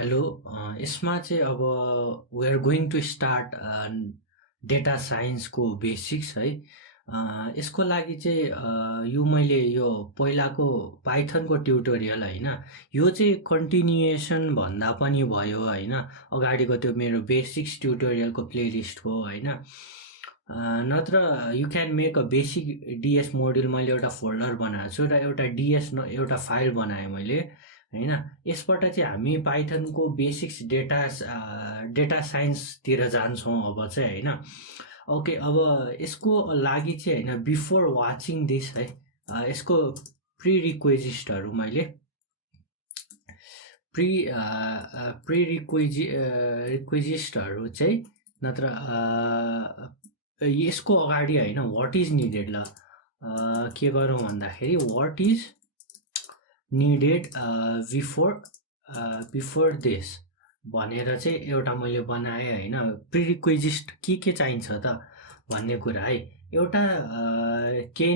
Hello यसमा चाहिँ अब we are going to start data साइन्सको बेसिक्स है। यसको लागि चाहिँ यो मैले यो पहिलाको पाइथनको ट्युटोरियल होइन, यो चाहिँ कन्टिन्युएसन भन्दा पनि भयो होइन, अगाडिको त्यो मेरो बेसिक्स ट्युटोरियलको प्लेलिस्ट हो होइन। नत्र you can make a basic DS module मैले एउटा फोल्डर बनाएको छु र एउटा डिएस एउटा फाइल बनाएँ मैले होइन। यसबाट चाहिँ हामी पाइथनको बेसिक्स डेटा साइन्सतिर जान्छौँ अब चाहिँ होइन। ओके, अब यसको लागि चाहिँ होइन, बिफोर वाचिङ दिस है, यसको रिक्वेजिस्टहरू मैले रिक्वेजिस्टहरू चाहिँ नत्र यसको अगाडि होइन, वाट इज निडेड ल के गरौँ भन्दाखेरि what is needed before this भनेर चाहिँ एउटा मैले बनाएँ होइन। प्रिरिक्वेजिस्ट के चाहिन्छ त भन्ने कुरा है। एउटा केही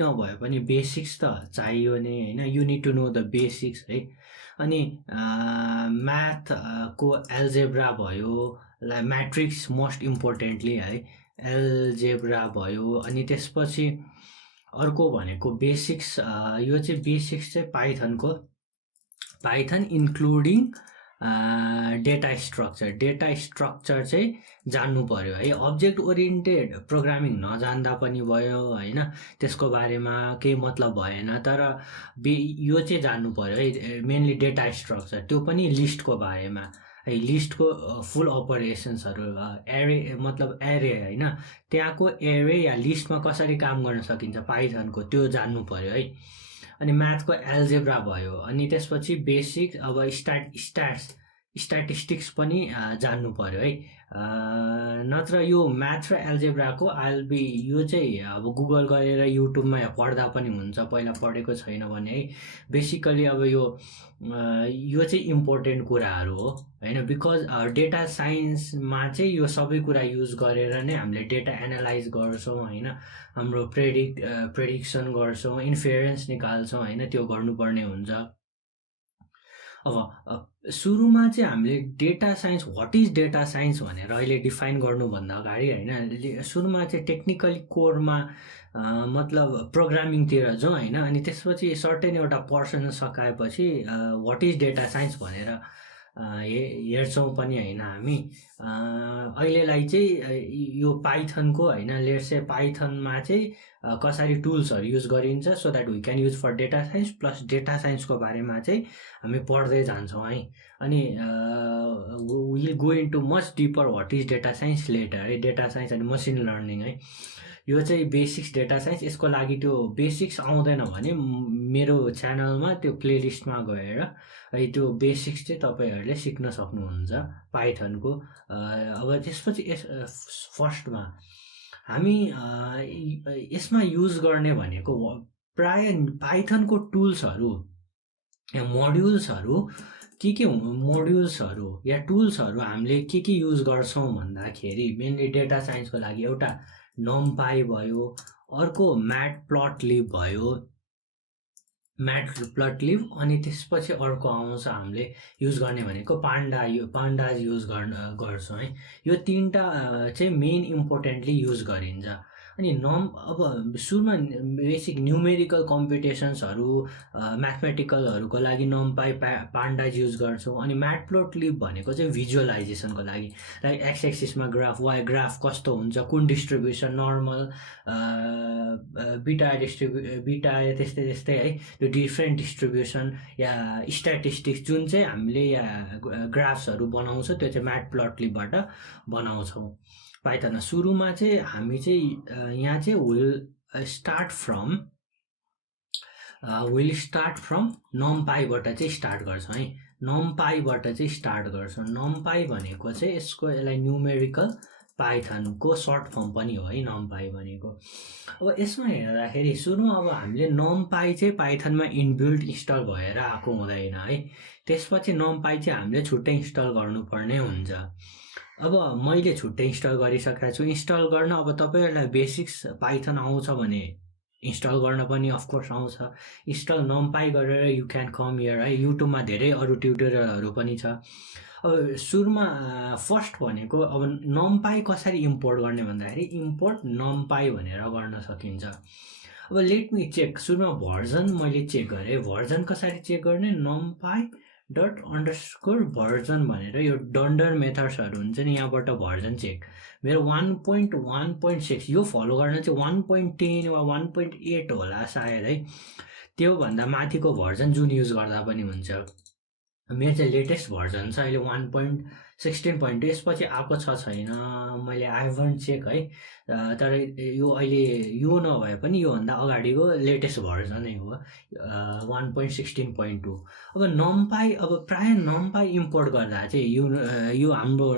नभए पनि बेसिक्स त चाहियो नै होइन। You need to know the basics है। अनि म्याथको एल्जेब्रा भयो, म्याट्रिक्स मोस्ट इम्पोर्टेन्टली है, एल्जेब्रा भयो। अनि त्यसपछि अर्को भनेको बेसिक्स, यो चाहिँ बेसिक्स चाहिँ पाइथन इन्क्लुडिङ डेटा स्ट्रक्चर चाहिँ जान्नु पर्यो है। अब्जेक्ट ओरिएन्टेड प्रोग्रामिङ नजान्दा पनि भयो होइन, त्यसको बारेमा केही मतलब भएन, तर यो चाहिँ जान्नु पर्यो है। मेनली डेटा स्ट्रक्चर, त्यो पनि लिस्टको बारेमा है, लिस्टको फुल अपरेसन्सहरू, एरे मतलब एरे होइन, त्यहाँको एरे या लिस्टमा कसरी काम गर्न सकिन्छ पाइथनको, त्यो जान्नु पर्यो है। अनि म्याथको एल्जेब्रा भयो। अनि त्यसपछि बेसिक अब स्ट्याटिस्टिक्स पनि जान्नु पर्यो है। नत्र यो म्याथ र एल्जेब्राको यो चाहिँ अब गुगल गरेर युट्युबमा पढ्दा पनि हुन्छ, पहिला पढेको छैन भने है। बेसिकली अब यो चाहिँ इम्पोर्टेन्ट कुराहरू हो होइन। बिकज डेटा साइन्समा चाहिँ यो सबै कुरा युज गरेर नै हामीले डेटा एनालाइज गर्छौँ होइन, हाम्रो प्रेडिक्सन गर्छौँ, इन्फेरेन्स निकाल्छौँ होइन, त्यो गर्नुपर्ने हुन्छ। अब सुरुमा चाहिँ हामीले data science, what is data science भनेर अहिले डिफाइन गर्नुभन्दा अगाडि होइन, सुरुमा चाहिँ टेक्निकली कोरमा मतलब प्रोग्रामिङतिर जाउँ होइन। अनि त्यसपछि सर्टेन एउटा पर्सन सकाएपछि वाट इज डेटा साइन्स भनेर हेर्छौँ पनि होइन हामी। अहिलेलाई चाहिँ यो पाइथनको होइन, लेट्स से पाइथनमा चाहिँ कसरी टुल्सहरू युज गरिन्छ so that we can use for data science, plus data साइन्सको बारेमा चाहिँ हामी पढ्दै जान्छौँ है। अनि will go into much deeper what is data science later है। डेटा साइन्स अनि मसिन लर्निङ है, यो चाहिँ बेसिक्स डेटा साइन्स। यसको लागि त्यो बेसिक्स आउँदैन भने मेरो च्यानलमा त्यो प्लेलिस्टमा गएर है त्यो बेसिक्स चाहिँ तपाईँहरूले सिक्न सक्नुहुन्छ पाइथनको। अब त्यसपछि फर्स्टमा हामी यसमा युज गर्ने भनेको प्राय पाइथनको टुल्सहरू या मोड्युल्सहरू मोड्युल्सहरू या टुल्सहरू हामीले के युज गर्छौँ भन्दाखेरि मेनली डेटा साइन्सको लागि एउटा नम्पाई भयो, अर्को म्याटप्लटलिब भयो, अनि त्यसपछि अर्को आउँछ हामीले युज गर्ने भनेको पान्डाज युज गर्छौँ है। यो तीनटा चाहिँ मेन इम्पोर्टेन्टली युज गरिन्छ। अनि अब सुरुमा बेसिक न्युमेरिकल कम्पिटेसन्सहरू, म्याथमेटिकलहरूको लागि नम्पाई पान्डाज युज गर्छौँ। अनि म्याटप्लटलिब भनेको चाहिँ भिजुअलाइजेसनको लागि, लाइक एक्स एक्सिसमा ग्राफ कस्तो हुन्छ, कुन डिस्ट्रिब्युसन, नर्मल, बिटा त्यस्तै है, त्यो डिफ्रेन्ट डिस्ट्रिब्युसन या स्ट्याटिस्टिक्स जुन चाहिँ हामीले या ग्राफ्सहरू बनाउँछ त्यो चाहिँ म्याटप्लटलिबबाट बनाउँछौँ पाइथनमा। सुरुमा चाहिँ हामी चाहिँ यहाँ चाहिँ विल स्टार्ट फ्रम नम्पाईबाट चाहिँ स्टार्ट गर्छौँ है। नम्पाईबाट चाहिँ स्टार्ट गर्छौँ। नम्पाई भनेको चाहिँ यसलाई न्युमेरिकल पाइथनको सर्ट फर्म पनि हो है, नम्पाई भनेको। अब यसमा हेर्दाखेरि सुरुमा अब हामीले नम्पाई चाहिँ पाइथनमा इनबिल्ट इन्स्टल भएर आएको हुँदैन है। त्यसपछि नम्पाई चाहिँ हामीले छुट्टै इन्स्टल गर्नुपर्ने हुन्छ। अब मैले छुट्टै इन्स्टल गरिसकेको छु। इन्स्टल गर्न अब तपाईँहरूलाई बेसिक्स पाइथन आउँछ भने इन्स्टल गर्न पनि अफकोर्स आउँछ। इन्स्टल नम्पाई गरेर यु क्यान कम हियर है। युट्युबमा धेरै अरू ट्युटोरियलहरू पनि छ। अब सुरुमा फर्स्ट भनेको अब नम्पाई कसरी इम्पोर्ट गर्ने भन्दाखेरि इम्पोर्ट नम्पाई भनेर गर्न सकिन्छ। अब लेट मी चेक, सुरुमा भर्जन मैले चेक गरेँ। भर्जन कसरी चेक गर्ने, नम्पाई ._version भनेर यो डन्डर मेथड्सहरू हुन्छ नि, यहाँबाट भर्जन चेक। मेरो 1.1.6 यो फलो गर्न चाहिँ 1.10 वा 1.8 होला सायद है, त्योभन्दा माथिको भर्जन जुन युज गर्दा पनि हुन्छ। मेरो चाहिँ लेटेस्ट भर्जन छ अहिले 1.16.2, यसपछि आएको छ छैन मैले आई हेभन्ट चेक है। तर यो अहिले यो नभए पनि योभन्दा अगाडिको लेटेस्ट भर्जनै हो 1.16.2। अब नम्पाई, अब प्रायः नम्पाई इम्पोर्ट गर्दा चाहिँ यो हाम्रो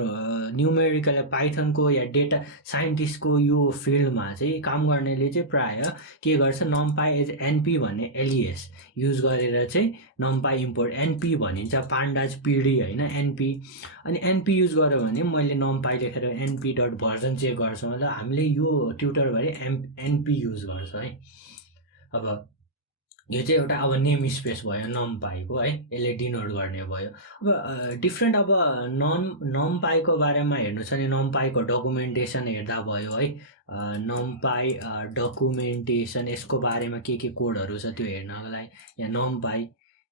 न्युमेरिकल पाइथनको या डेटा साइन्टिस्टको यो फिल्डमा चाहिँ काम गर्नेले चाहिँ प्रायः के गर्छ, नम्पाई एज एनपी भन्ने एलिएस युज गरेर चाहिँ नम्पाई इम्पोर्ट, एनपी भनिन्छ पान्डाज पिडी होइन एनपी। अनि एनपी युज गर्यो भने मैले नम्पाई लेखेर np.version चेक गर्छु, मतलब हामीले यो ट्युटरभरि एनपी युज गर्छ है। अब यो चाहिँ एउटा अब नेम स्पेस भयो नम्पाईको है, यसले डिनोट गर्ने भयो। अब डिफ्रेन्ट अब नम्पाईको बारेमा हेर्नु छ भने नम्पाईको डकुमेन्टेसन हेर्दा भयो है। नम्पाई डकुमेन्टेसन, यसको बारेमा के कोडहरू छ त्यो हेर्नको लागि यहाँ नम्पाई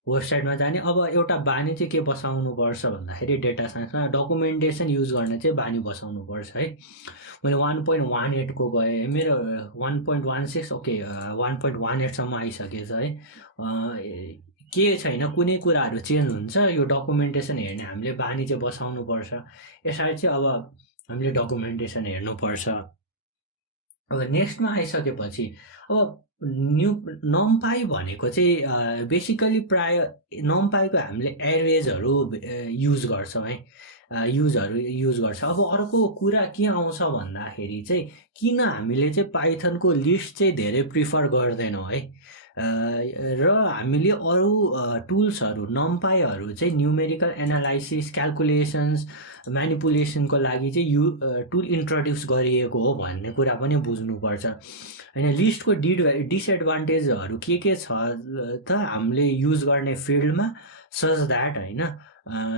वेबसाइटमा जाने। अब एउटा बानी चाहिँ के बसाउनुपर्छ भन्दाखेरि डेटा साइन्समा डकुमेन्टेसन युज गर्ने चाहिँ बानी बसाउनुपर्छ है। मैले 1.18 को गएँ, मेरो 1.16 ओके 1.18सम्म आइसकेछ है। के छैन, कुनै कुराहरू चेन्ज हुन्छ, यो डकुमेन्टेसन हेर्ने हामीले बानी चाहिँ बसाउनुपर्छ। यसरी चाहिँ अब हामीले डकुमेन्टेसन हेर्नुपर्छ। अब नेक्स्टमा आइसकेपछि अब नम्पाई भनेको चाहिँ बेसिकली प्राय नम्पाईको हामीले एरेजहरू युज गर्छौँ है, युज गर्छ। अब अर्को कुरा के आउँछ भन्दाखेरि चाहिँ किन हामीले चाहिँ पाइथनको लिस्ट चाहिँ धेरै प्रिफर गर्दैनौँ है, र हामीले अरू टुल्सहरू नम्पाईहरू चाहिँ न्युमेरिकल एनालाइसिस, क्यालकुलेसन्स, म्यानिपुलेसनको लागि चाहिँ टुल इन्ट्रोड्युस गरिएको हो भन्ने कुरा पनि बुझ्नुपर्छ होइन। लिस्टको डिसएडभान्टेजहरू के छ त हामीले युज गर्ने फिल्डमा, सच द्याट होइन,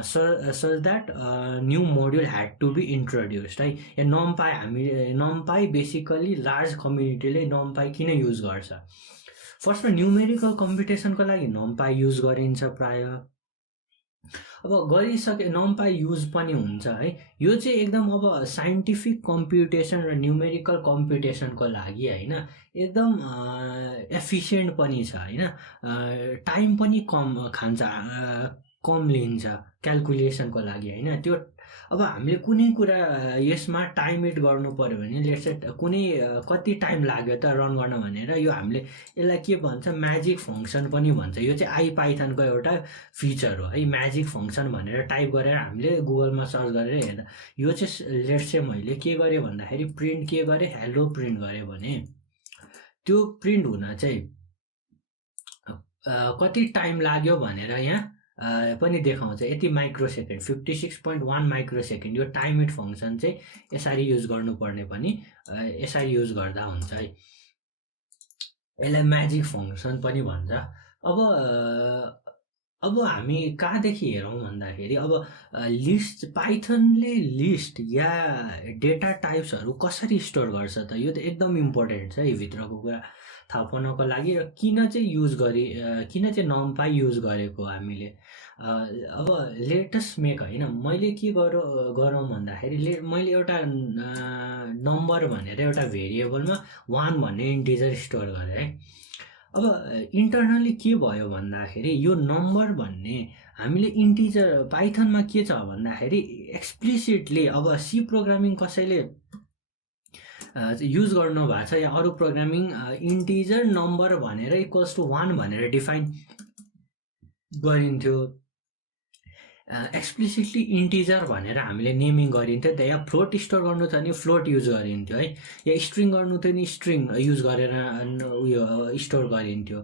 such that new module had to be introduced है। या नम्पाई बेसिकली लार्ज कम्युनिटीले नम्पाई किन युज गर्छ, फर्स्टमा न्युमेरिकल कम्पिटिसनको लागि नम्पाई युज गरिन्छ प्रायः। अब गरिसके नम्पाई युज पनि हुन्छ है। यो चाहिँ एकदम अब साइन्टिफिक कम्प्युटेसन र न्युमेरिकल कम्पिटिसनको लागि होइन एकदम एफिसियन्ट पनि छ होइन, टाइम पनि कम लिन्छ क्यालकुलेसनको लागि होइन। त्यो अब हामीले कुनै कुरा यसमा टाइमेट गर्नु पर्यो भने लेट्स से कुनै कति टाइम लाग्यो त रन गर्न भनेर, यो हामीले यसलाई के भन्छ, म्याजिक फङ्सन पनि भन्छ। यो चाहिँ आइपाइथनको एउटा फिचर हो है, म्याजिक फङ्सन भनेर टाइप गरेर हामीले गुगलमा सर्च गरेर हेर्दा, यो चाहिँ लेट्स से मैले के गरेँ भन्दाखेरि प्रिन्ट के गरेँ, हेलो प्रिन्ट गरेँ भने त्यो प्रिन्ट हुन चाहिँ कति टाइम लाग्यो भनेर यहाँ पनि देखाउँछ, यति माइक्रोसेकेन्ड 56.1 माइक्रोसेकेन्ड। यो टाइमेट फङ्सन चाहिँ यसरी युज गर्नुपर्ने पनि यसरी युज गर्दा हुन्छ है, यसलाई म्याजिक फङ्सन पनि भन्छ। अब हामी कहाँदेखि हेरौँ भन्दाखेरि अब लिस्ट, पाइथनले लिस्ट या डेटा टाइप्सहरू कसरी स्टोर गर्छ त, यो त एकदम इम्पोर्टेन्ट छ है भित्रको कुरा थाहा पाउनको लागि। र किन चाहिँ नम्पाई युज गरेको हामीले, अब लेटेस्ट मेक होइन, मैले के गरौँ भन्दाखेरि मैले एउटा नम्बर भनेर एउटा भेरिएबलमा 1 भन्ने इन्टिजर स्टोर गरेँ है। अब इन्टरनली के भयो भन्दाखेरि यो नम्बर भन्ने हामीले इन्टिजर पाइथनमा के छ भन्दाखेरि एक्सप्लिसिटली, अब सी प्रोग्रामिङ कसैले युज गर्नु भएको छ या अरू प्रोग्रामिङ इन्टिजर नम्बर भनेर इक्वल्स टु 1 भनेर डिफाइन गरिन्थ्यो। एक्सप्लिसिटली इन्टिजर भनेर हामीले नेमिङ गरिन्थ्यो त, या फ्लोट स्टोर गर्नु छ भने फ्लोट युज गरिन्थ्यो है, या स्ट्रिङ गर्नु थियो नि स्ट्रिङ युज गरेर उयो स्टोर गरिन्थ्यो।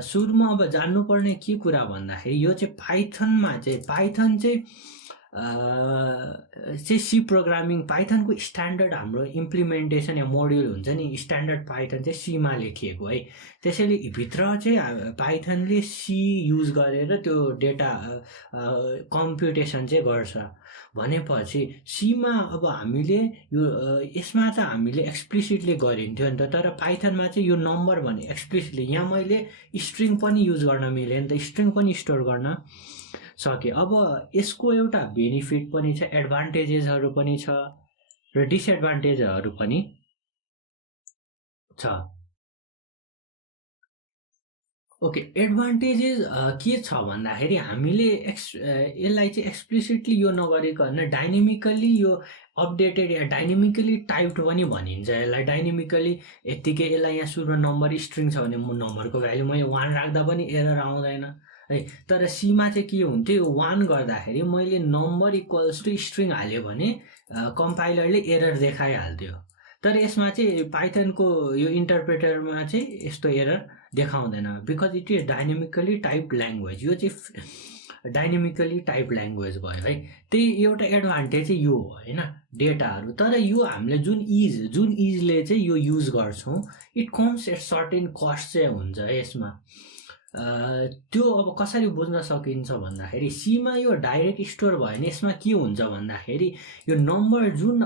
सुरुमा अब जान्नुपर्ने के कुरा भन्दाखेरि यो चाहिँ पाइथन चाहिँ चाहिँ सी प्रोग्रामिङ पाइथनको स्ट्यान्डर्ड हाम्रो इम्प्लिमेन्टेसन या मोड्युल हुन्छ नि, स्ट्यान्डर्ड पाइथन चाहिँ सीमा लेखिएको है। त्यसैले भित्र चाहिँ पाइथनले सी युज गरेर त्यो डेटा कम्प्युटेसन चाहिँ गर्छ। भनेपछि सीमा अब हामीले यो यसमा चाहिँ हामीले एक्सप्लिसिटली गरिन्थ्यो नि त, तर पाइथनमा चाहिँ यो नम्बर भने एक्सप्लिसिटली यहाँ मैले स्ट्रिङ पनि युज गर्न मिल्यो नि त, स्ट्रिङ पनि स्टोर गर्न सके। अब यसको एउटा बेनिफिट पनि छ, एडभान्टेजेसहरू पनि छ र डिसएडभान्टेजहरू पनि छ। ओके, एडभान्टेजेस के छ भन्दाखेरि हामीले यसलाई चाहिँ एक्सप्लिसिटली यो नगरिकन डाइनेमिकली यो अपडेटेड या डाइनेमिकली टाइप्ड पनि भनिन्छ यसलाई। डाइनेमिकली यत्तिकै यसलाई यहाँ सुरुमा नम्बर स्ट्रिङ छ भने नम्बरको भ्याल्यु मैले 1 राख्दा पनि एरर आउँदैन है। तर सीमा चाहिँ के हुन्थ्यो, यो 1 गर्दाखेरि मैले नम्बर इक्वल्स टु स्ट्रिङ हाल्यो भने कम्पाइलरले एरर देखाइहाल्थ्यो। तर यसमा चाहिँ पाइथनको यो इन्टरप्रेटरमा चाहिँ यस्तो एरर देखाउँदैन, because it is dynamically typed language. यो चाहिँ डाइनेमिकली टाइप्ड ल्याङ्ग्वेज भयो है। त्यही एउटा एडभान्टेज चाहिँ यो हो होइन डेटाहरू। तर यो हामीले जुन इजले चाहिँ यो युज गर्छौँ, it comes at certain cost चाहिँ हुन्छ यसमा। त्यो अब कसरी बुझ्न सकिन्छ भन्दाखेरि सीमा यो डाइरेक्ट स्टोर भयो भने यसमा के हुन्छ भन्दाखेरि यो नम्बर जुन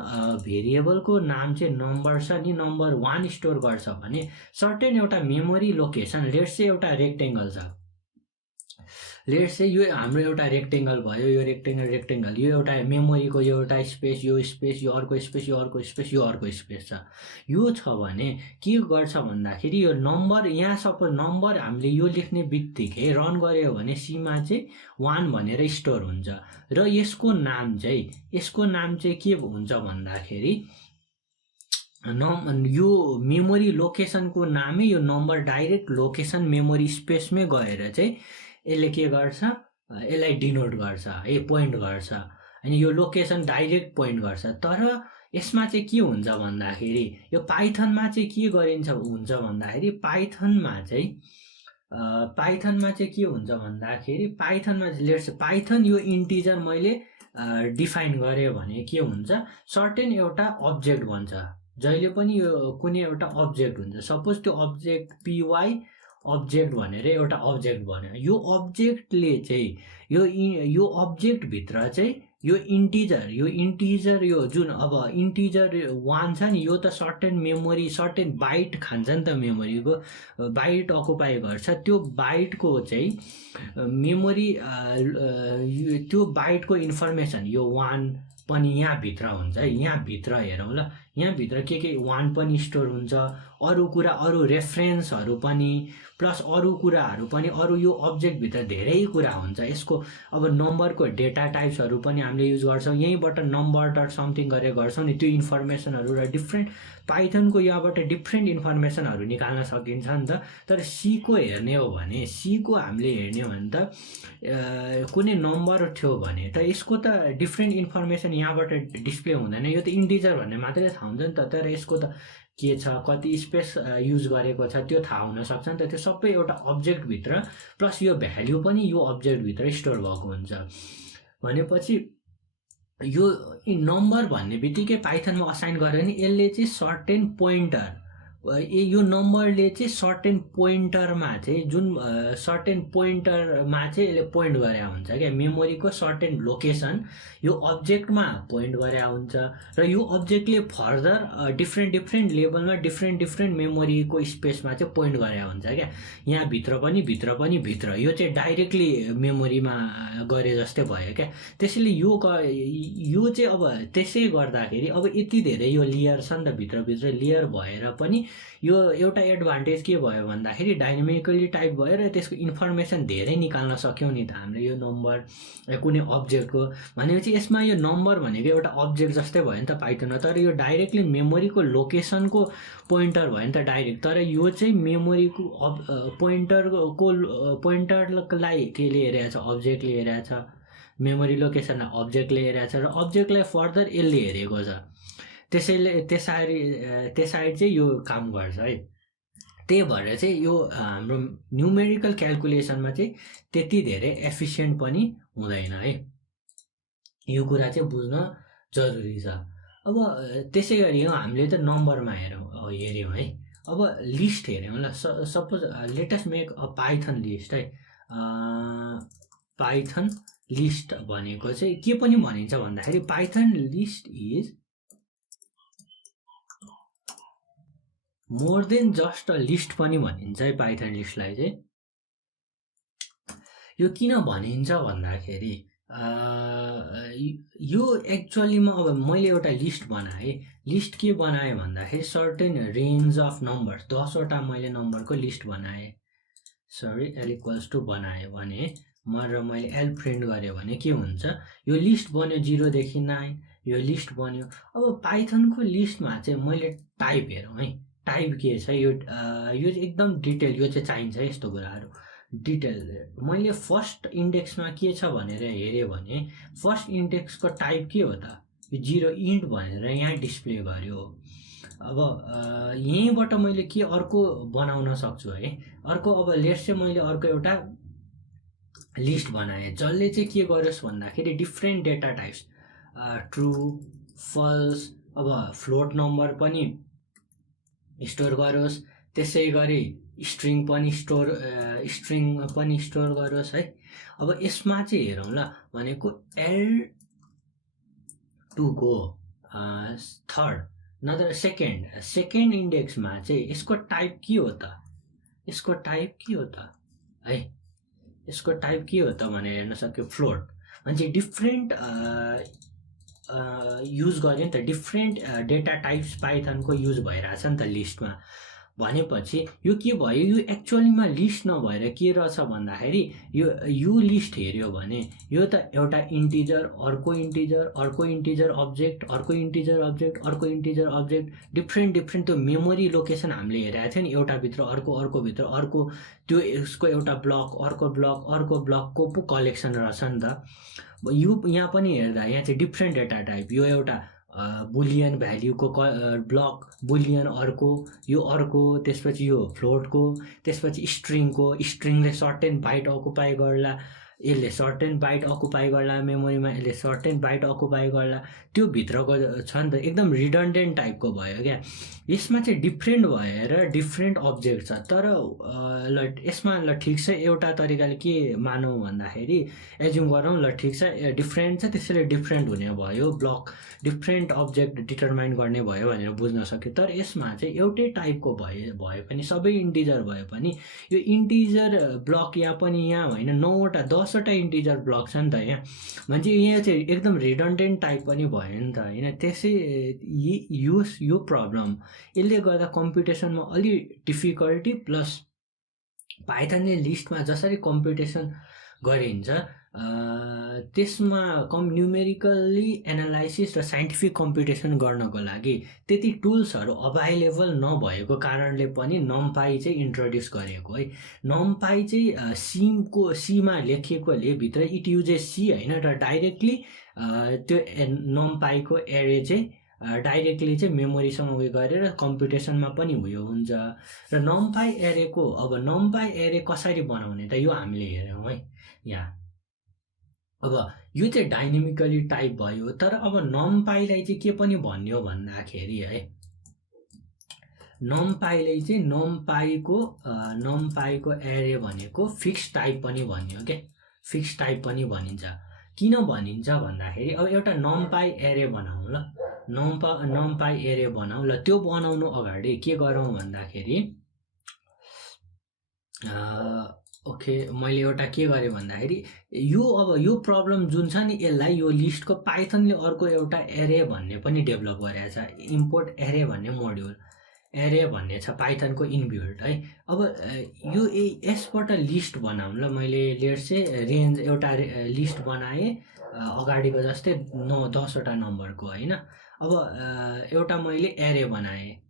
भेरिएबलको नाम चाहिँ नम्बर छ नि, नम्बर 1 स्टोर गर्छ भने सर्टेन एउटा मेमोरी लोकेसन, लेट्स चाहिँ एउटा रेक्टेङ्गल छ, लेट्स चाहिँ यो हाम्रो एउटा रेक्टेङ्गल भयो, यो रेक्टेङ्गल यो एउटा मेमोरीको यो एउटा स्पेस, यो स्पेस, यो अर्को स्पेस, यो अर्को स्पेस, यो अर्को स्पेस छ। यो छ भने के गर्छ भन्दाखेरि यो नम्बर यहाँ सपोज नम्बर हामीले यो लेख्ने बित्तिकै रन गऱ्यो भने सीमा चाहिँ 1 भनेर स्टोर हुन्छ र यसको नाम चाहिँ के हुन्छ भन्दाखेरि यो मेमोरी लोकेसनको नामै यो नम्बर डाइरेक्ट लोकेसन मेमोरी स्पेसमै गएर चाहिँ यसले के गर्छ, यसलाई डिनोट गर्छ है, पोइन्ट गर्छ। अनि यो लोकेसन डाइरेक्ट पोइन्ट गर्छ। तर यसमा चाहिँ के हुन्छ भन्दाखेरि यो पाइथनमा चाहिँ के गरिन्छ हुन्छ भन्दाखेरि पाइथनमा चाहिँ के हुन्छ भन्दाखेरि लेट्स पाइथन यो इन्टिजर मैले डिफाइन गरेँ भने के हुन्छ, सर्टेन एउटा अब्जेक्ट भन्छ। जहिले पनि यो कुनै एउटा अब्जेक्ट हुन्छ, सपोज त्यो अब्जेक्ट पी अब्जेक्ट भनेर एउटा अब्जेक्ट भन्यो। यो अब्जेक्टले चाहिँ यो अब्जेक्टभित्र चाहिँ यो इन्टिजर यो जुन अब इन्टिजर 1 छ नि, यो त सर्टेन मेमोरी सर्टेन बाइट खान्छ नि त, मेमोरीको बाइट अकुपाई गर्छ। त्यो बाइटको चाहिँ मेमोरी त्यो बाइटको इन्फर्मेसन यो 1 पनि यहाँभित्र हुन्छ है। यहाँभित्र हेरौँ ल, यहाँभित्र के 1 पनि स्टोर हुन्छ, अरू कुरा अरू रेफरेन्सहरू पनि प्लस अरू कुराहरू पनि, अरू यो अब्जेक्टभित्र धेरै कुरा हुन्छ। यसको अब नम्बरको डेटा टाइप्सहरू पनि हामीले युज गर्छौँ, यहीँबाट नम्बर डट समथिङ गरेर गर्छौँ नि, त्यो इन्फर्मेसनहरू र डिफ्रेन्ट पाइथनको यहाँबाट डिफ्रेन्ट इन्फर्मेसनहरू निकाल्न सकिन्छ नि त। तर सीको हेर्ने हो भने हामीले हेर्ने हो भने त कुनै नम्बर थियो भने त यसको त डिफ्रेन्ट इन्फर्मेसन यहाँबाट डिस्प्ले हुँदैन, यो त इन्टिजर भन्ने मात्रै थाहा हुन्छ नि त। तर यसको त के छ, कति स्पेस युज गरेको छ त्यो थाहा हुनसक्छ नि त। त्यो सबै एउटा अब्जेक्टभित्र प्लस यो भ्याल्यु पनि यो अब्जेक्टभित्र स्टोर भएको हुन्छ। भनेपछि यो नम्बर भन्ने बित्तिकै पाइथनमा असाइन गर्यो भने यसले चाहिँ सर्टेन पोइन्टर, यो नम्बरले चाहिँ सर्टेन पोइन्टरमा चाहिँ जुन सर्टेन पोइन्टरमा चाहिँ यसले पोइन्ट गरे हुन्छ क्या, मेमोरीको सर्टेन लोकेसन यो अब्जेक्टमा पोइन्ट गरे हुन्छ र यो अब्जेक्टले फर्दर डिफ्रेन्ट लेभलमा डिफ्रेन्ट मेमोरीको स्पेसमा चाहिँ पोइन्ट गरे हुन्छ क्या। यहाँ भित्र पनि यो चाहिँ डाइरेक्टली मेमोरीमा गरे जस्तै भयो क्या। त्यसैले यो चाहिँ अब त्यसै गर्दाखेरि अब यति धेरै यो लेयर छ नि त, भित्र लेयर भएर पनि यो एउटा एडभान्टेज के भयो भन्दाखेरि डाइनामिकली टाइप भयो र त्यसको इन्फर्मेसन धेरै निकाल्न सक्यौँ नि त हामीले यो नम्बर कुनै अब्जेक्टको। भनेपछि यसमा यो नम्बर भनेको एउटा अब्जेक्ट जस्तै भयो नि त पाइथनमा, तर यो डाइरेक्टली मेमोरीको लोकेसनको पोइन्टर भयो नि त डाइरेक्ट। तर यो चाहिँ मेमोरीको पोइन्टरलाई के लिइरहेछ, अब्जेक्ट लिइरहेछ, मेमोरी लोकेसनलाई अब्जेक्ट लिइरहेछ र अब्जेक्टलाई फर्दर यसले हेरेको छ। त्यसैले त्यसरी चाहिँ यो काम गर्छ है। त्यही भएर चाहिँ यो हाम्रो न्युमेरिकल क्यालकुलेसनमा चाहिँ त्यति धेरै एफिसियन्ट पनि हुँदैन है। यो कुरा चाहिँ बुझ्न जरुरी छ। अब त्यसै गरी हामीले त नम्बरमा हेऱ्यौँ है। अब लिस्ट हेऱ्यौँ ल, suppose latest make a Python list है। पाइथन लिस्ट भनेको चाहिँ के पनि भनिन्छ भन्दाखेरि Python list is more than just a list पनि भनिन्छ है पाइथन लिस्टलाई चाहिँ। यो किन भनिन्छ भन्दाखेरि यो एक्चुअलीमा अब मैले एउटा लिस्ट बनाएँ। लिस्ट के बनाएँ भन्दाखेरि सर्टेन रेन्ज अफ नम्बर्स, 10वटा मैले नम्बरको लिस्ट बनाएँ। सरी, एल इक्वल्स टु बनाएँ भने मैले एल प्रिन्ट गरेँ भने के हुन्छ, यो लिस्ट बन्यो 0 देखि 9, यो लिस्ट बन्यो। अब पाइथनको लिस्टमा चाहिँ मैले टाइप हेरौँ है, टाइप के छ यो एकदम डिटेल, यो चाहिँ चाहिन्छ यस्तो कुराहरू डिटेल। मैले फर्स्ट इन्डेक्समा के छ भनेर हेरेँ भने फर्स्ट इन्डेक्सको टाइप के हो त, यो 0 इन्ट भनेर यहाँ डिस्प्ले गर्यो। अब यहीँबाट मैले के अर्को बनाउन सक्छु है, अर्को। अब लेट्स चाहिँ मैले अर्को एउटा लिस्ट बनाएँ जसले चाहिँ के गरोस् भन्दाखेरि different data types, true, false, अब फ्लोट नम्बर पनि स्टोर गरोस्, त्यसै गरी स्ट्रिङ पनि स्टोर गरोस् है। अब यसमा चाहिँ हेरौँ ल, भनेको L2 को थर्ड नत्र सेकेन्ड इन्डेक्समा चाहिँ यसको टाइप के हो त, यसको टाइप के हो त है, यसको टाइप के हो त भनेर हेर्न सक्यो, फ्लोट। भने डिफ्रेन्ट युज गर्यो नि त, डिफ्रेन्ट डेटा टाइप्स पाइथनको युज भइरहेछ नि त लिस्टमा। भनेपछि यो के भयो, यो एक्चुअलीमा लिस्ट नभएर के रहेछ भन्दाखेरि यो लिस्ट हेऱ्यो भने यो त एउटा इन्टिजर, अर्को इन्टिजर, अर्को इन्टिजर अब्जेक्ट, अर्को इन्टिजर अब्जेक्ट, अर्को इन्टिजर अब्जेक्ट, डिफ्रेन्ट त्यो मेमोरी लोकेसन हामीले हेरेको थियो नि, एउटा भित्र अर्को, अर्को भित्र अर्को, त्यो यसको एउटा ब्लक, अर्को ब्लकको पो कलेक्सन रहेछ नि त। यो यहाँ पनि हेर्दा यहाँ चाहिँ डिफ्रेन्ट डेटा टाइप, यो एउटा बुलियन भ्याल्युको ब्लक, बुलियन अर्को, यो अर्को, त्यसपछि यो फ्लोटको, त्यसपछि स्ट्रिङले सर्टेन बाइट अकुपाई गर्ला, यसले सर्टेन बाइट अकुपाई गर्ला मेमोरीमा, यसले सर्टेन बाइट अकुपाई गर्ला, त्यो भित्रको छ नि त, एकदम रिडन्डेन्ट टाइपको भयो क्या। यसमा चाहिँ डिफ्रेन्ट भएर डिफ्रेन्ट अब्जेक्ट छ। तर ल यसमा ल ठिक छ, एउटा तरिकाले के मानौँ भन्दाखेरि एज्युम गरौँ ल ठिक छ, डिफ्रेन्ट छ त्यसैले डिफ्रेन्ट हुने भयो, ब्लक डिफ्रेन्ट अब्जेक्ट डिटरमाइन गर्ने भयो भनेर बुझ्न सक्यो। तर यसमा चाहिँ एउटै टाइपको भए पनि, सबै इन्टिजर भए पनि, यो इन्टिजर ब्लक यहाँ पनि यहाँ होइन, 9वटा 10वटा इन्टिजर ब्लक छ नि त यहाँ। भने यहाँ चाहिँ एकदम रिडन्डेन्ट टाइप पनि भयो नि त होइन। त्यसै यो प्रब्लम यसले गर्दा कम्प्युटेसनमा अलि डिफिकल्टी, प्लस पाइथनले लिस्टमा जसरी कम्प्युटेसन गरिन्छ त्यसमा न्युमेरिकल्ली एनालाइसिस र साइन्टिफिक कम्प्युटेसन गर्नको लागि त्यति टुल्सहरू अभाइलेबल नभएको कारणले पनि नम्पाई चाहिँ इन्ट्रोड्युस गरेको है। नम्पाई चाहिँ सीमा लेखिएकोले भित्र इट युजेस सी होइन, र डाइरेक्टली त्यो नम्पाईको एरे चाहिँ डाइरेक्टली चाहिँ मेमोरीसँग उयो गरेर कम्प्युटेसनमा पनि उयो हुन्छ। र नम्पाई एरे कसरी बनाउने त यो हामीले हेऱ्यौँ है यहाँ। अब यो चाहिँ डाइनामिकली टाइप भयो। तर अब नम्पाईलाई चाहिँ के पनि भन्यो भन्दाखेरि है, नम्पाईले चाहिँ नम्पाईको एरे भनेको फिक्स टाइप पनि भन्यो क्या, फिक्स टाइप पनि भनिन्छ। किन भनिन्छ भन्दाखेरि अब एउटा नम्पाई एरे बनाऊ ल, नम्पाई एरे बनाऊ ल। त्यो बनाउनु अगाडि के गरौँ भन्दाखेरि ओके, मैले एउटा के गरेँ भन्दाखेरि यो प्रब्लम जुन छ नि, यसलाई यो लिस्टको पाइथनले अर्को एउटा एरे भन्ने पनि डेभलप गरेको छ, इम्पोर्ट एरे भन्ने मोड्युल, एरे भन्ने छ पाइथनको इनबिल्ट है। अब यो यसबाट लिस्ट बनाऊँ ल, मैले लेट्स चाहिँ रेन्ज एउटा लिस्ट बनाएँ अगाडिको जस्तै 9-10वटा नम्बरको होइन। अब एउटा मैले एरे बनाएँ,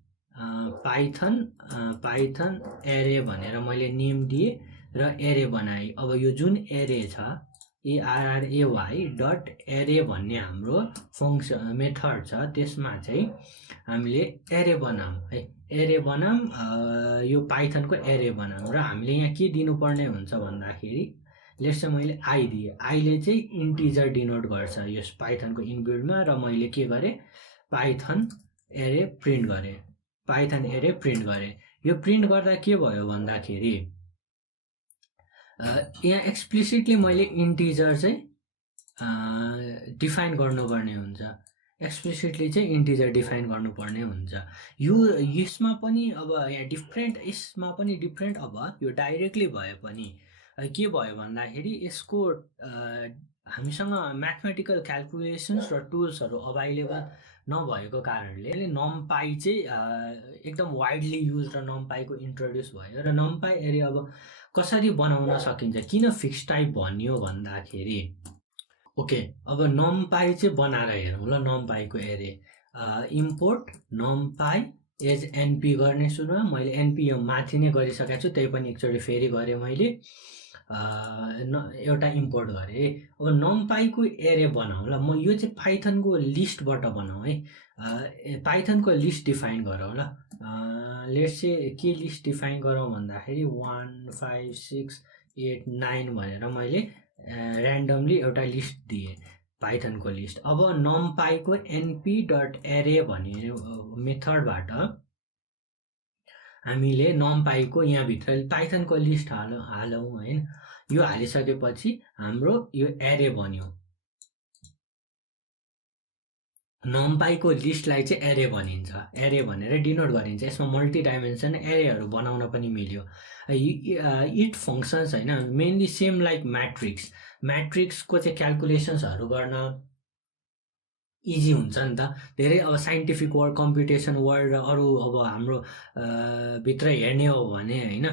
पाइथन एरे भनेर मैले नेम दिएँ र एरे बनाएँ। अब यो जुन एरे छ ARRAY डट एरे भन्ने हाम्रो फङ्सन मेथड छ, त्यसमा चाहिँ हामीले एरे बनाऊँ है, एरे बनाऊँ, यो पाइथनको एरे बनाऊँ। र हामीले यहाँ के दिनुपर्ने हुन्छ भन्दाखेरि लेट्स चाहिँ मैले आई दिएँ, आईले चाहिँ इन्टिजर डिनोट गर्छ यस पाइथनको इनबिल्डमा, र मैले के गरेँ पाइथन एरे प्रिन्ट गरेँ, पाइथन एरे प्रिन्ट गरेँ। यो प्रिन्ट गर्दा के भयो भन्दाखेरि यहाँ एक्सप्लिसिटली मैले इन्टिजर चाहिँ डिफाइन गर्नुपर्ने हुन्छ, एक्सप्लिसिटली चाहिँ इन्टिजर डिफाइन गर्नुपर्ने हुन्छ। यो यसमा पनि अब यहाँ यसमा पनि डिफ्रेन्ट, अब यो डाइरेक्टली भए पनि के भयो भन्दाखेरि यसको हामीसँग म्याथमेटिकल क्यालकुलेसन्स र टुल्सहरू अभाइलेबल नभएको कारणले नम्पाई चाहिँ एकदम वाइडली युज र नम्पाईको इन्ट्रोड्युस भयो, र नम्पाई एरे अब कसरी बनाउन सकिन्छ, किन फिक्स टाइप भनियो भन्दाखेरि ओके, अब नम्पाई चाहिँ बनाएर हेरौँ ल। नम्पाईको एरे इम्पोर्ट नम्पाई एज एनपी गर्ने सुरुमा मैले एनपी यो माथि नै गरिसकेको छु, त्यही पनि एकचोटि फेरि गरेँ मैले, एउटा इम्पोर्ट गरेँ। अब नम्पाईको एरे बनाऊ ल, म यो चाहिँ पाइथनको लिस्टबाट बनाऊ है, पाइथनको लिस्ट डिफाइन गरौँ ल। लेट्स चाहिँ के लिस्ट डिफाइन गरौँ भन्दाखेरि 1 5 6 8 9 भनेर मैले ऱ्यान्डमली एउटा लिस्ट दिएँ, पाइथनको लिस्ट। अब नम्पाईको एनपी डट एरे भन्ने मेथडबाट हामीले नम्पाईको यहाँभित्र पाइथनको लिस्ट हालौँ होइन। यो हालिसकेपछि हाम्रो यो एरे बन्यो, नम्पाईको लिस्टलाई चाहिँ एरे भनिन्छ, एरे भनेर डिनोट गरिन्छ। यसमा मल्टी डाइमेन्सन एरेहरू बनाउन पनि मिल्यो। इट फङ्सन्स होइन, मेनली सेम लाइक म्याट्रिक्स, म्याट्रिक्सको चाहिँ क्यालकुलेसन्सहरू गर्न इजी हुन्छ नि त। धेरै अब साइन्टिफिक वर्ल्ड, कम्प्युटेसन वर्ल्ड र अरू अब हाम्रो भित्र हेर्ने हो भने होइन,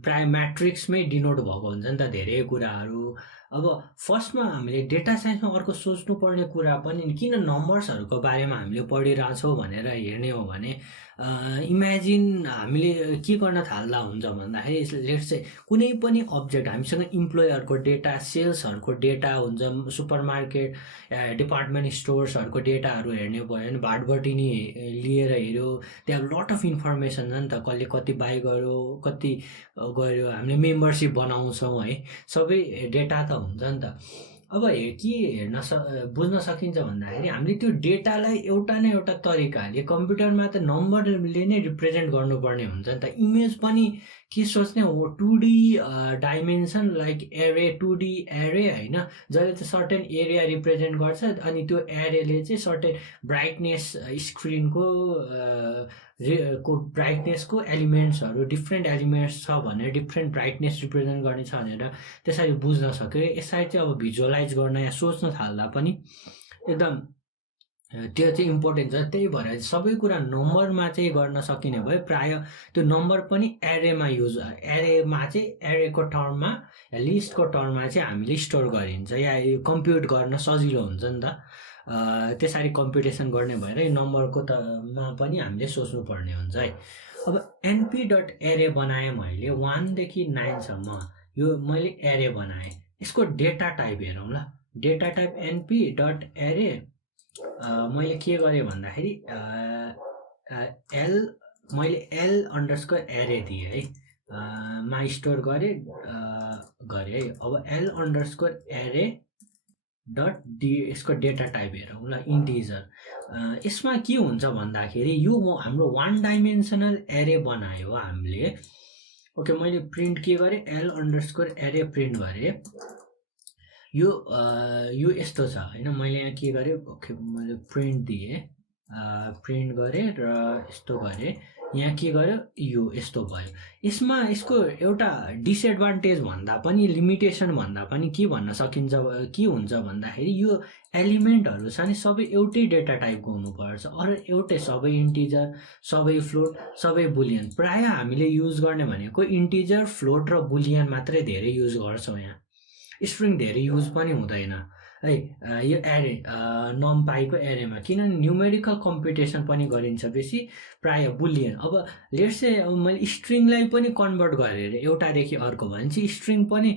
प्राय म्याट्रिक्समै डिनोट भएको हुन्छ नि त धेरै कुराहरू। अब फर्स्टमा हामीले डेटा साइन्समा अर्को सोच्नुपर्ने कुरा पनि किन नम्बर्सहरूको बारेमा हामीले पढिरहेछौँ भनेर हेर्ने हो भने इमेजिन हामीले के गर्न थाल्दा हुन्छ भन्दाखेरि लेट्स चाहिँ कुनै पनि अब्जेक्ट हामीसँग इम्प्लोयरको डेटा, सेल्सहरूको डेटा हुन्छ, सुपरमार्केट डिपार्टमेन्ट स्टोर्सहरूको डेटाहरू हेर्ने भयो भने भाटबटी नि लिएर हेऱ्यो, त्यहाँ लट अफ इन्फर्मेसन छ नि त, कसले कति बाई गर्यो कति गर्यो, हामीले मेम्बरसिप बनाउँछौँ है, सबै डेटा त हुन्छ नि त। अब के बुझ्न सकिन्छ भन्दाखेरि हामीले त्यो डेटालाई एउटा न एउटा तरिकाले कम्प्युटरमा त नम्बरले नै रिप्रेजेन्ट गर्नुपर्ने हुन्छ नि त। इमेज पनि के सोच्ने हो 2D डाइमेन्सन लाइक एरे, 2D एरे होइन, जसले चाहिँ सर्टेन एरिया रिप्रेजेन्ट गर्छ, अनि त्यो एरेले चाहिँ सर्टेन ब्राइटनेस स्क्रिनको को ब्राइटनेसको एलिमेन्ट्सहरू डिफ्रेन्ट एलिमेन्ट्स छ भनेर डिफ्रेन्ट ब्राइटनेस रिप्रेजेन्ट गर्ने छ भनेर त्यसरी बुझ्न सक्यो। यसलाई चाहिँ अब भिजुअलाइज गर्न या सोच्न थाल्दा पनि एकदम त्यो चाहिँ इम्पोर्टेन्ट छ। त्यही भएर सबै कुरा नम्बरमा चाहिँ गर्न सकिने भयो। प्रायः त्यो नम्बर पनि एरेमा युज, एरेमा चाहिँ एरेको टर्ममा या लिस्टको टर्ममा चाहिँ हामीले स्टोर गरिन्छ या कम्प्युट गर्न सजिलो हुन्छ नि त। त्यसरी कम्प्युटेसन गर्ने भएर यो नम्बरको मा पनि हामीले सोच्नुपर्ने हुन्छ है। अब एनपी डट एरे बनाएँ मैले 1 देखि 9 सम्म, यो मैले एरे बनाएँ। यसको डेटा टाइप हेरौँ ल। डेटा टाइप एनपी डट एरे मैले के गरेँ भन्दाखेरि मैले एल अन्डरस्कोर एरे दिएँ है, मा स्टोर गरेँ है। अब एल अन्डरस्कोर एरे डट यसको डेटा टाइप हेरौँ ल, इन्टिजर। यसमा के हुन्छ भन्दाखेरि यो हाम्रो 1 डाइमेन्सनल एरे बनायो हामीले। ओके, मैले प्रिन्ट के गरेँ, एल अन्डरस्कोर एरे प्रिन्ट गरेँ। यो यस्तो छ होइन, मैले यहाँ के गरेँ, ओके मैले प्रिन्ट दिएँ, प्रिन्ट गरेँ र यस्तो गरेँ। यहाँ के गर्यो, यो यस्तो भयो। यसमा यसको एउटा डिसएडभान्टेज भन्दा पनि, लिमिटेसन भन्दा पनि के भन्न सकिन्छ, के हुन्छ भन्दाखेरि यो एलिमेन्टहरू छ नि सबै एउटै डेटा टाइपको हुनुपर्छ, अरू एउटै, सबै इन्टिजर, सबै फ्लोट, सबै बुलियन। प्रायः हामीले युज गर्ने भनेको इन्टिजर, फ्लोट र बुलियन मात्रै धेरै युज गर्छौँ। यहाँ स्ट्रिङ धेरै युज पनि हुँदैन है यो एरे नम्पाईको एरेमा, किनभने न्युमेरिकल कम्प्युटेसन पनि गरिन्छ बेसी, प्राय बुलियन। अब लेट्स चाहिँ अब मैले स्ट्रिङलाई पनि कन्भर्ट गरेर एउटादेखि अर्को भने चाहिँ स्ट्रिङ पनि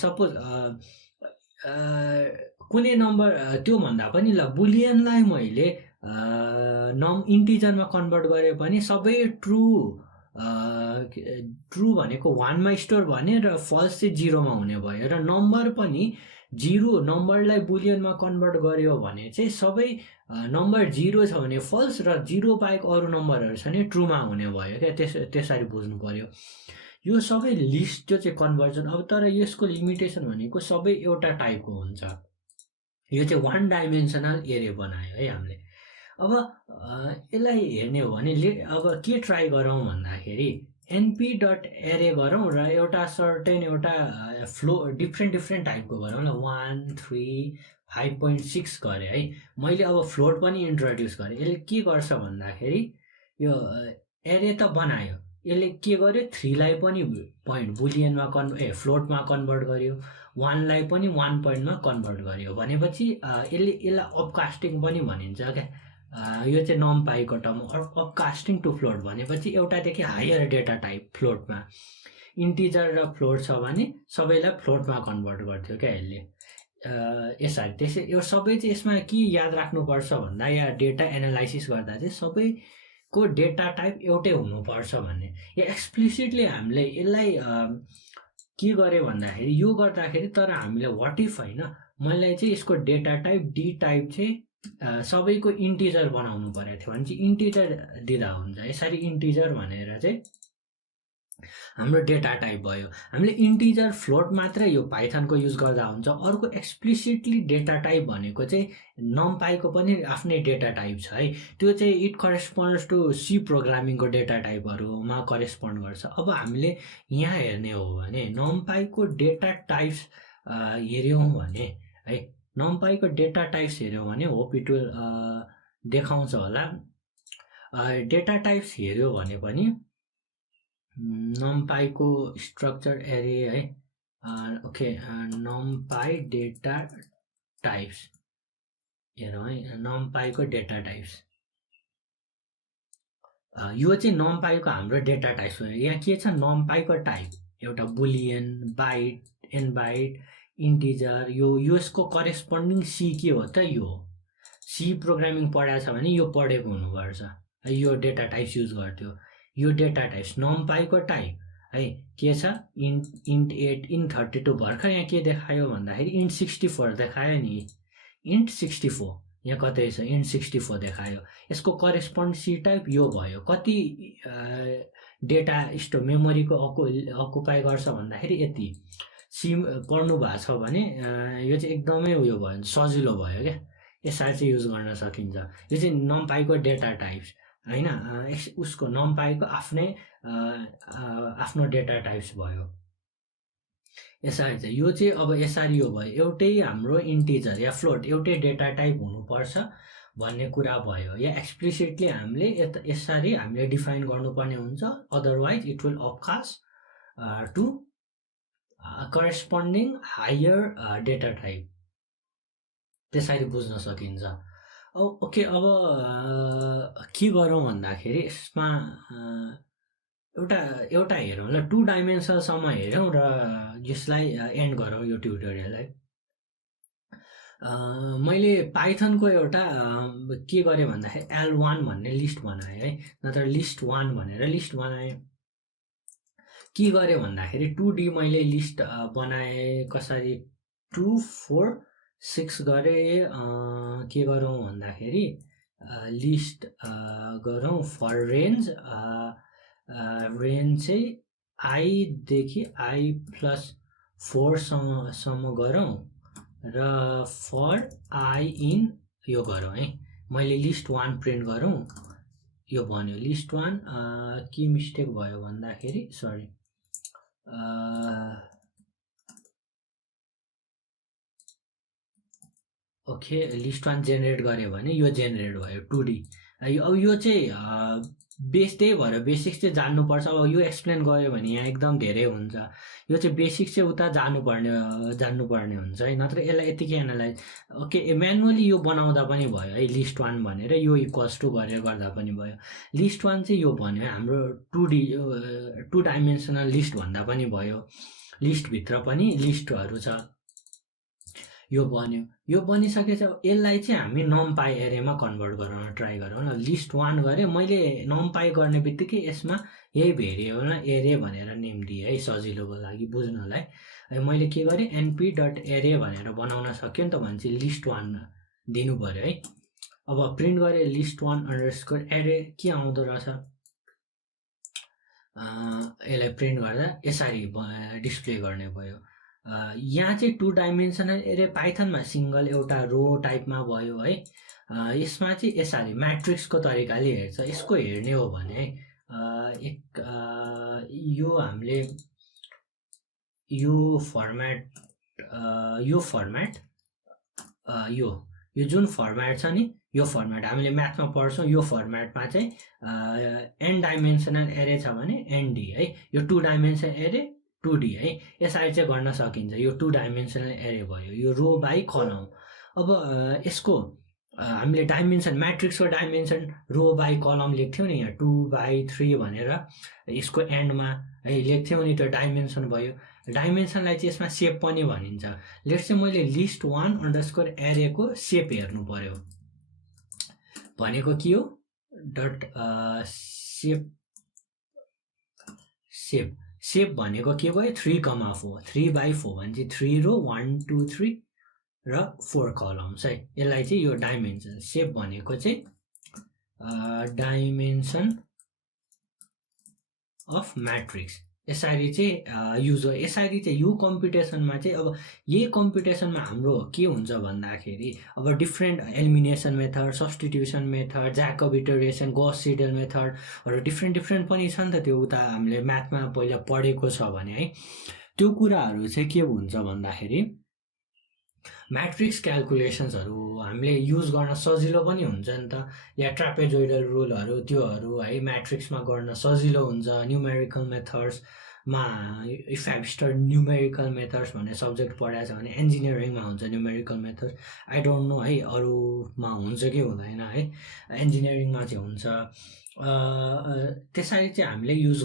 सपोज कुनै नम्बर त्यो भन्दा पनि ल, बुलियनलाई मैले इन्टिजरमा कन्भर्ट गरेँ भने सबै ट्रु ट्रु भनेको 1 मा स्टोर भने र फल्स चाहिँ 0 मा हुने भयो र नम्बर पनि 0 नम्बरलाई बुलियनमा कन्भर्ट गर्यो भने चाहिँ सबै नम्बर 0 छ भने फल्स र 0 बाहेक अरू नम्बरहरू छ भने ट्रुमा हुने भयो क्या त्यसरी बुझ्नु पर्यो यो सबै लिस्ट जो चाहिँ कन्भर्जन अब तर यसको लिमिटेसन भनेको सबै एउटा टाइपको हुन्छ यो चाहिँ 1 डाइमेन्सनल एरे बनायो है हामीले अब यसलाई हेर्ने हो भने अब के ट्राई गरौँ भन्दाखेरि np डट एरे गरौँ र एउटा सर्टेन एउटा फ्लो डिफ्रेन्ट टाइपको गरौँ ल 1 3 5.6 गरेँ है मैले अब फ्लोट पनि इन्ट्रोड्युस गरेँ यसले के गर्छ भन्दाखेरि यो एरे त बनायो यसले के गर्यो 3 लाई पनि पोइन्ट बुलियनमा फ्लोटमा कन्भर्ट गर्यो 1 लाई पनि 1 पोइन्टमा कन्भर्ट गर्यो भनेपछि यसलाई अपकास्टिङ पनि भनिन्छ क्या यो चाहिँ नम्पाईको टर्म अपकास्टिङ टु फ्लोट भनेपछि एउटादेखि हायर डेटा टाइप फ्लोटमा इन्टिजर र फ्लोट छ भने सबैलाई फ्लोटमा कन्भर्ट गर्थ्यो क्या यसले यसरी त्यसै यो सबै चाहिँ यसमा के याद राख्नुपर्छ भन्दा या डेटा एनालाइसिस गर्दा चाहिँ सबैको डेटा टाइप एउटै हुनुपर्छ भन्ने या एक्सप्लिसिटली हामीले यसलाई के गरे भन्दाखेरि यो गर्दाखेरि तर हामीले व्हाट इफ हैन मलाई चाहिँ यसको डेटा टाइप डी टाइप चाहिँ सबैको इन्टिजर बनाउनु परेको थियो भने चाहिँ इन्टिजर दिँदा हुन्छ यसरी इन्टिजर भनेर चाहिँ हाम्रो डेटा टाइप भयो हामीले इन्टिजर फ्लोट मात्र यो पाइथनको युज गर्दा हुन्छ अर्को एक्सप्लिसिटली डेटा टाइप भनेको चाहिँ नम्पाईको पनि आफ्नै डेटा टाइप छ है त्यो चाहिँ इट करेस्पोन्ड्स टु सी प्रोग्रामिङको डेटा टाइपहरुमा करेस्पोन्ड गर्छ अब हामीले यहाँ हेर्ने हो भने नम्पाईको डेटा टाइप्स हेर्यौं भने है नम्पाईको डेटा टाइप्स हेर्यौं भने होप इट विल देखाउँछ होला डेटा टाइप्स हेर्यो भने पनि नम्पाईको स्ट्रक्चर एरे है ओके नम्पाई डेटा टाइप्स हेरौँ है नम्पाईको डेटा टाइप्स यो चाहिँ नम्पाईको हाम्रो डेटा टाइप्स हो यहाँ के छ नम्पाईको टाइप एउटा boolean byte and byte integer यो यसको करेस्पोन्डिङ सी के हो त यो सी प्रोग्रामिङ पढाएको छ भने यो पढेको हुनुपर्छ यो डेटा टाइप्स युज गर्थ्यो यो डेटा टाइप्स नम्पाईको टाइप है के छ इन्ट 8 इन्ट 32 भर्खर यहाँ के देखायो भन्दाखेरि इन्ट 64 देखायो नि इन्ट 64 यहाँ कतै छ इन्ट 64 देखायो यसको करेस्पोन्ड सी टाइप यो भयो कति डेटा स्टोर मेमोरीको अकुपाई गर्छ भन्दाखेरि यति सी पढ्नु भएको छ भने यो चाहिँ एकदमै उयो भयो सजिलो भयो क्या यसरी चाहिँ युज गर्न सकिन्छ यो चाहिँ नम्पाईको डेटा टाइप्स हैन उसको नम्पाईको आफ्नै आफ्नो डेटा टाइप्स भयो यसरी चाहिँ यो चाहिँ अब यसरी यो भयो एउटै हाम्रो इन्टिजर या फ्लोट एउटै डेटा टाइप हुनुपर्छ भन्ने कुरा भयो या एक्सप्लिसिटली हामीले यसरी हामीले डिफाइन गर्नुपर्ने हुन्छ otherwise it will upcast to corresponding higher data type त्यसरी बुझ्न सकिन्छ ओके अब के गरौँ भन्दाखेरि यसमा एउटा हेरौँ ल 2 डाइमेन्सनलसम्म हेरौँ र यसलाई एन्ड गरौँ यो ट्युटोरियललाई मैले पाइथनको एउटा के गरेँ भन्दाखेरि L1 भन्ने लिस्ट बनाएँ है नत्र लिस्ट 1 भनेर लिस्ट बनाएँ के गरेँ भन्दाखेरि 2D मैले लिस्ट बनाएँ कसरी 2 4 6 गरे के गरौँ भन्दाखेरि लिस्ट गरौँ फर रेन्ज रेन्ज चाहिँ I देखि I+4 सम्म गरौँ र फर I इन यो गरौँ है मैले लिस्ट 1 प्रिन्ट गरौँ यो भन्यो लिस्ट 1 के मिस्टेक भयो भन्दाखेरि सरी ओके लिस्ट 1 जेनेरेट गर्यो भने यो जेनेरेट भयो 2D अब यो चाहिँ बेस त्यही भएर बेसिक्स चाहिँ जान्नुपर्छ अब यो एक्सप्लेन गर्यो भने यहाँ एकदम धेरै हुन्छ यो चाहिँ बेसिक्स चाहिँ उता जान्नुपर्ने हुन्छ है नत्र यसलाई यतिकै एनालाइज ओके म्यानुअली यो बनाउँदा पनि भयो है लिस्ट 1 भनेर यो इक्वल्स टु गरेर गर्दा पनि भयो लिस्ट 1 चाहिँ यो भन्यो हाम्रो 2D 2 डाइमेन्सनल लिस्ट भन्दा पनि भयो लिस्ट भित्र पनि लिस्टहरू छ यो बन्यो। यो बनिसकेपछि अब यसलाई चाहिँ हामी नम्पाई एरेमा कन्भर्ट गराउन ट्राई गरौँ न। लिस्ट 1 गरेँ मैले, नम्पाई गर्ने बित्तिकै यसमा यही भेरिएबलमा एरे भनेर नेम दिएँ है, सजिलोको लागि बुझ्नलाई। मैले के गरेँ, एनपी डट एरे भनेर बनाउन सक्यो नि त भने चाहिँ लिस्ट 1 दिनु पऱ्यो है। अब प्रिन्ट गरेँ लिस्ट 1 अन्डरस्कोर एरे, के आउँदो रहेछ यसलाई प्रिन्ट गर्दा यसरी डिस्प्ले गर्ने भयो। यहाँ चाहिँ 2 डाइमेन्सनल एरे पाइथनमा सिङ्गल एउटा रो टाइपमा भयो है। यसमा चाहिँ यसरी म्याट्रिक्सको तरिकाले हेर्छ। यसको हेर्ने हो भने यो हामीले यो फर्मेट यो जुन फर्मेट छ नि, यो फर्मेट हामीले म्याथमा पढ्छौँ। यो फर्मेटमा चाहिँ एन डाइमेन्सनल एरे छ भने एनडी है, यो 2 डाइमेन्सनल एरे 2D है, यसरी चाहिँ गर्न सकिन्छ। यो 2 डाइमेन्सनल एरे भयो, यो रो बाई कलम। अब यसको हामीले डाइमेन्सन, म्याट्रिक्सको डाइमेन्सन रो बाई कलम लेख्थ्यौँ नि, यहाँ 2/3 भनेर यसको एन्डमा है लेख्थ्यौँ नि, त्यो डाइमेन्सन भयो। डाइमेन्सनलाई चाहिँ यसमा सेप पनि भनिन्छ। लेट्स चाहिँ मैले लिस्ट 1 अन्डरस्कोर एरेको सेप हेर्नु पर्यो भनेको के हो, डट सेप भनेको के भयो, 3,4 3/4 भने चाहिँ 3 रो 1 2 3 र 4 कलम्स है। यसलाई चाहिँ यो डाइमेन्सन सेप भनेको चाहिँ डाइमेन्सन अफ म्याट्रिक्स यसरी चाहिँ युज हो। यसरी चाहिँ यो कम्पिटिसनमा चाहिँ, अब यही कम्पिटिसनमा हाम्रो के हुन्छ भन्दाखेरि अब different elimination method, substitution method, Jacobi iteration, Gauss Seidel मेथडहरू डिफ्रेन्ट पनि छ नि त। त्यो उता हामीले म्याथमा पहिला पढेको छ भने है, त्यो कुराहरू चाहिँ के हुन्छ भन्दाखेरि म्याट्रिक्स क्यालकुलेसन्सहरू हामीले युज गर्न सजिलो पनि हुन्छ नि त। या ट्रापेजोइडल रुलहरू त्योहरू है म्याट्रिक्समा गर्न सजिलो हुन्छ। न्युमेरिकल मेथड्समा if have studied numerical methods भन्ने सब्जेक्ट पढाएको छ भने इन्जिनियरिङमा हुन्छ numerical methods. I don't know है अरूमा हुन्छ कि हुँदैन है, इन्जिनियरिङमा चाहिँ हुन्छ। त्यसरी चाहिँ हामीले युज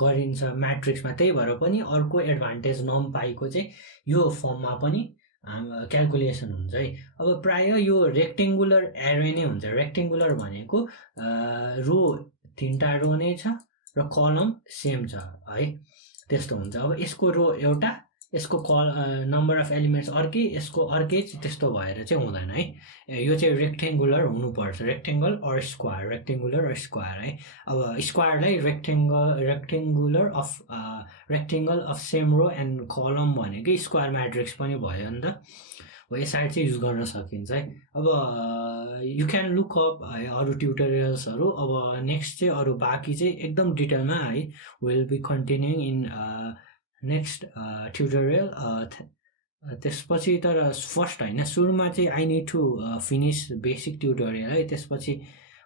गरिन्छ म्याट्रिक्समा। त्यही भएर पनि अर्को एडभान्टेज नम्पाईको चाहिँ यो फर्ममा पनि क्यालकुलेसन हुन्छ है। अब प्राय यो रेक्टेङ्गुलर एरे नै हुन्छ। रेक्टेङ्गुलर भनेको रो 3टा रो नै छ र कलम सेम छ है, त्यस्तो हुन्छ। अब यसको रो एउटा, यसको नम्बर अफ एलिमेन्ट्स अर्कै, यसको अर्कै, त्यस्तो भएर चाहिँ हुँदैन है। यो चाहिँ रेक्टेङ्गुलर हुनुपर्छ, रेक्टेङ्गल अर स्क्वायर है। अब स्क्वायरलाई rectangle of same row and column भनेकै स्क्वायर म्याट्रिक्स पनि भयो नि त। हो यसरी चाहिँ युज गर्न सकिन्छ है। अब यु क्यान लुक अप है अरू ट्युटोरियल्सहरू। अब नेक्स्ट चाहिँ अरू बाँकी चाहिँ एकदम डिटेलमा है will be continuing in next tutorial. त्यसपछि तर फर्स्ट होइन, सुरुमा चाहिँ I need to finish basic tutorial है, त्यसपछि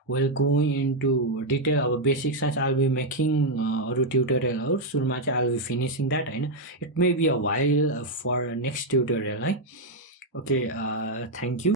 विल गो इन्टु डिटेल। अब basic science I will be making अरू ट्युटोरियलहरू, सुरुमा चाहिँ I will be finishing that होइन। It may be a while for next tutorial है। Okay, thank you.